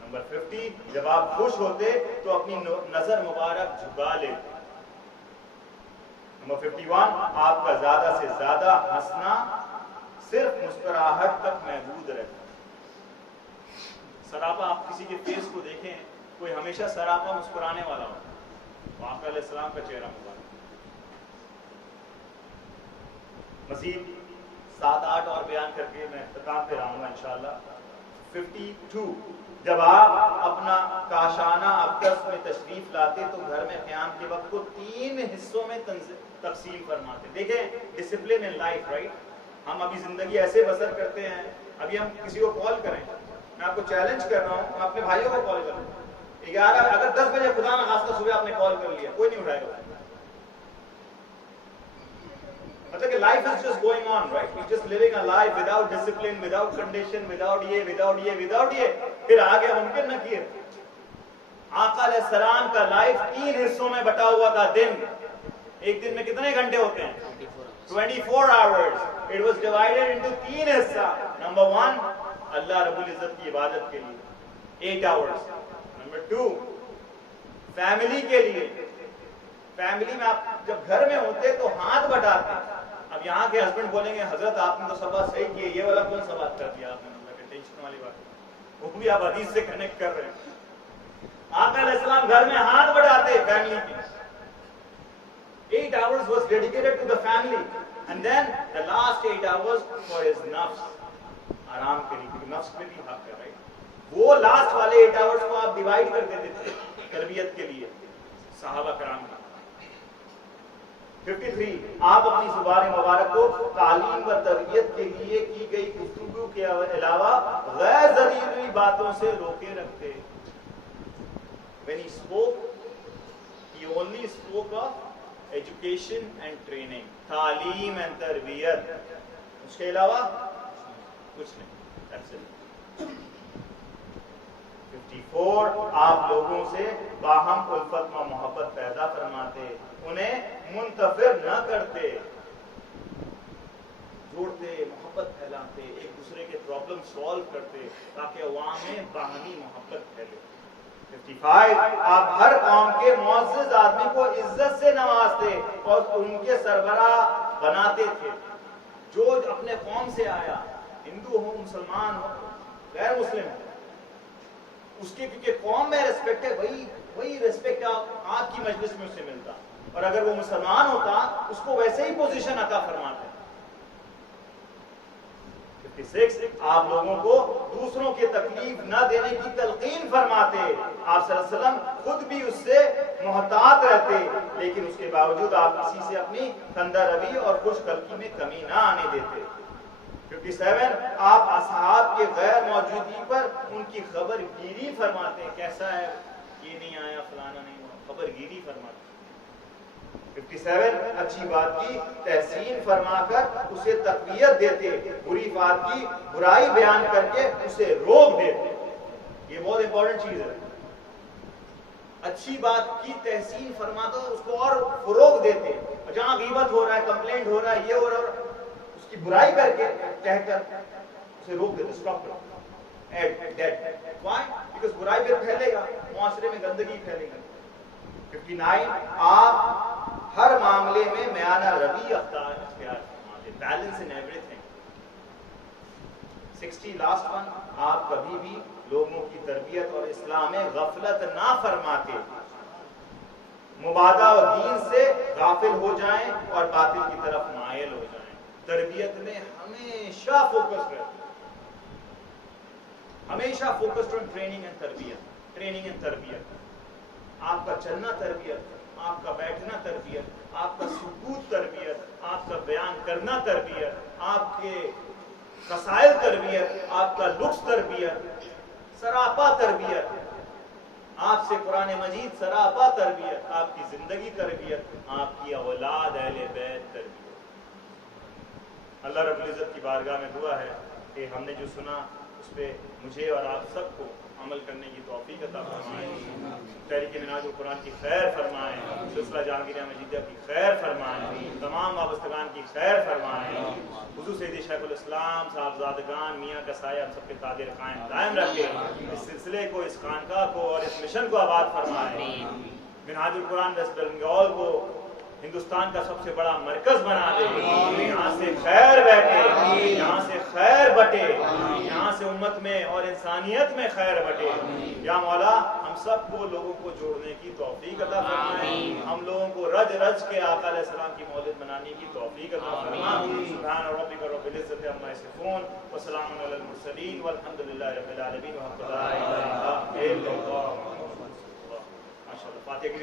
نمبر 50، جب آپ خوش ہوتے تو اپنی نظر مبارک جھکا لیتے۔ نمبر 51، آپ کا زیادہ سے زیادہ ہنسنا صرف مسکراہٹ تک محدود رہتا ہے۔ سراپا، آپ کسی کے فیس کو دیکھیں، کوئی ہمیشہ سراپا مسکرانے والا ہوتا ہے، آقا علیہ السلام کا چہرہ مبارک۔ مزید 7-8 اور بیان کر کے میں اختتام پہ رہوں گا انشاءاللہ۔ 52، جب آپ اپنا کاشانہ اقدس میں تشریف لاتے تو گھر میں قیام کے وقت کو 3 حصوں میں تقسیم فرماتے۔ دیکھیں ڈسپلن ان لائف، رائٹ؟ ہم ابھی زندگی ایسے بسر کرتے ہیں، ابھی ہم کسی کو کال کریں، میں آپ کو چیلنج کر رہا ہوں، میں اپنے بھائیوں کو کال کروں 11، اگر 10 بجے خدا نہ خواستہ صبح آپ نے کال کر لیا، کوئی نہیں اٹھائے گا، مطلب کہ life is just going on, right? We just living a life without discipline, without condition, without یہ، پھر آگے ممکن نہ کیے۔ آقا علیہ السلام کا لائف 3 حصوں میں بٹا ہوا تھا۔ دن، ایک دن میں کتنے گھنٹے ہوتے ہیں؟ 24 hours. It was divided into 3 حصہ۔ نمبر 1، اللہ رب العزت کی عبادت کے لیے 8 hours۔ نمبر 2، فیملی کے لیے۔ فیملی میں آپ جب گھر میں ہوتے تو ہاتھ بٹاتے ہیں۔ اب یہاں کے ہسبینڈ بولیں گے حضرت آپ نے تو سب بات صحیح کی ہے، یہ والا کون سا بات کر دیا آپ نے، مطلب کہ ٹینشن والی بات، وہ بھی آپ حدیث سے کنیکٹ کر رہے ہیں۔ آقا علیہ السلام گھر میں ہاتھ بٹاتے فیملی کی۔ 8 hours was dedicated to the family, and then the last 8 hours for his nafs, آرام کے لیے، کیونکہ نفس میں بھی حق ہے، رائٹ؟ وہ لاسٹ والے 8 hours کو آپ ڈیوائڈ کر دیتے تھے تربیت کے لیے صحابہ کرام کا۔ 53، آپ اپنی زبان مبارک کو تعلیم و تربیت کے لیے کی گئی گفتگو کے علاوہ غیر ضروری باتوں سے روکے رکھتے۔ When he spoke, he only spoke of education and training، تعلیم and تربیت، اس کے علاوہ کچھ نہیں۔ That's it۔ 54، آپ لوگوں سے باہم الفت و محبت پیدا فرماتے، انہیں منتفر نہ کرتے، جوڑتے، محبت پھیلاتے، ایک دوسرے کے پرابلم سالو کرتے تاکہ عوام میں باہمی محبت پھیلے۔ 55، آپ ہر قوم کے معزز آدمی کو عزت سے نوازتے اور ان کے سربراہ بناتے تھے۔ جو اپنے قوم سے آیا، ہندو ہو، مسلمان ہو، غیر مسلم ہو، اس کی کیونکہ قوم میں ریسپیکٹ ہے، وہی ریسپیکٹ آپ کی مجلس میں اسے ملتا، اور اگر وہ مسلمان ہوتا اس کو ویسے ہی پوزیشن عطا فرماتے۔ 56، آپ لوگوں کو دوسروں کی تکلیف نہ دینے کی تلقین فرماتے، آپ صلی اللہ علیہ وسلم خود بھی اس سے محتاط رہتے، لیکن اس کے باوجود آپ کسی سے اپنی خندہ روی اور خوش قلبی میں کمی نہ آنے دیتے۔ 57، آپ اصحاب کے غیر موجودگی پر ان کی خبر گیری فرماتے، کیسا ہے، یہ نہیں آیا، فلانا نہیں ہوا، خبر گیری فرماتے۔ 57، اچھی بات کی تحسین فرما کر اسے تقویت دیتے، بری بات کی برائی بیان کر کے اسے روک دیتے۔ یہ بہت امپورٹنٹ چیز ہے. اچھی بات کی تحسین فرماتے اس کو اور فروغ دیتے, اور جہاں غیبت ہو رہا ہے, کمپلینٹ ہو رہا ہے, یہ ہو رہا ہے, اس کی برائی کر کے کہہ کر اسے روک دیتے, اسٹاپ کرو. برائی پھر پھیلے گا, معاشرے میں گندگی پھیلے گی. 59 آپ ہر معاملے میں میانہ روی اختیار فرماتے, balance in every thing. 60 last one, آپ کبھی بھی لوگوں کی تربیت اور اصلاح میں غفلت نہ فرماتے, مبادہ و دین سے غافل ہو جائیں اور باطل کی طرف مائل ہو جائیں. تربیت میں ہمیشہ فوکس رہتے, ہمیشہ فوکسڈ آن ٹریننگ اینڈ تربیت, ٹریننگ اینڈ تربیت. آپ کا چلنا تربیت, آپ کا بیٹھنا تربیت, آپ کا سکوت تربیت, آپ کا بیان کرنا تربیت, آپ کے مسائل تربیت, آپ کا لکس تربیت, سراپا تربیت, آپ سے قرآن مجید سراپا تربیت, آپ کی زندگی تربیت, آپ کی اولاد اہل بیت تربیت. اللہ رب العزت کی بارگاہ میں دعا ہے کہ ہم نے جو سنا اس پہ مجھے اور آپ سب کو عمل کرنے کی توفیق عطا فرمائے, تحریک منہاج القرآن کی خیر فرمائے, سلسلہ جہانگیریہ مجیدیہ کی خیر فرمائے, تمام وابستگان کی خیر فرمائے, حضور سید شیخ الاسلام صاحبزادگان میاں کا سایہ ہم سب کے تاجر قائم دائم رکھے, اس سلسلے کو, اس خانقاہ کو اور اس مشن کو آباد فرمائے. منہاج القرآن ویسٹ بنگال کو ہندوستان کا سب سے بڑا مرکز بنا دے, یہاں سے خیر بیٹھے, یہاں سے خیر بٹے, یہاں سے امت میں اور انسانیت میں خیر بٹے. یا مولا ہم سب کو لوگوں کو جوڑنے کی توفیق عطا فرمائے, ہم لوگوں کو رج رج کے آقا علیہ السلام کی مولد منانے کی توفیق عطا فرمائے. سبحان ربک رب العزت عما یصفون وسلام علی المرسلین والحمد للہ رب العالمین. ماشاء اللہ. فاتحہ کے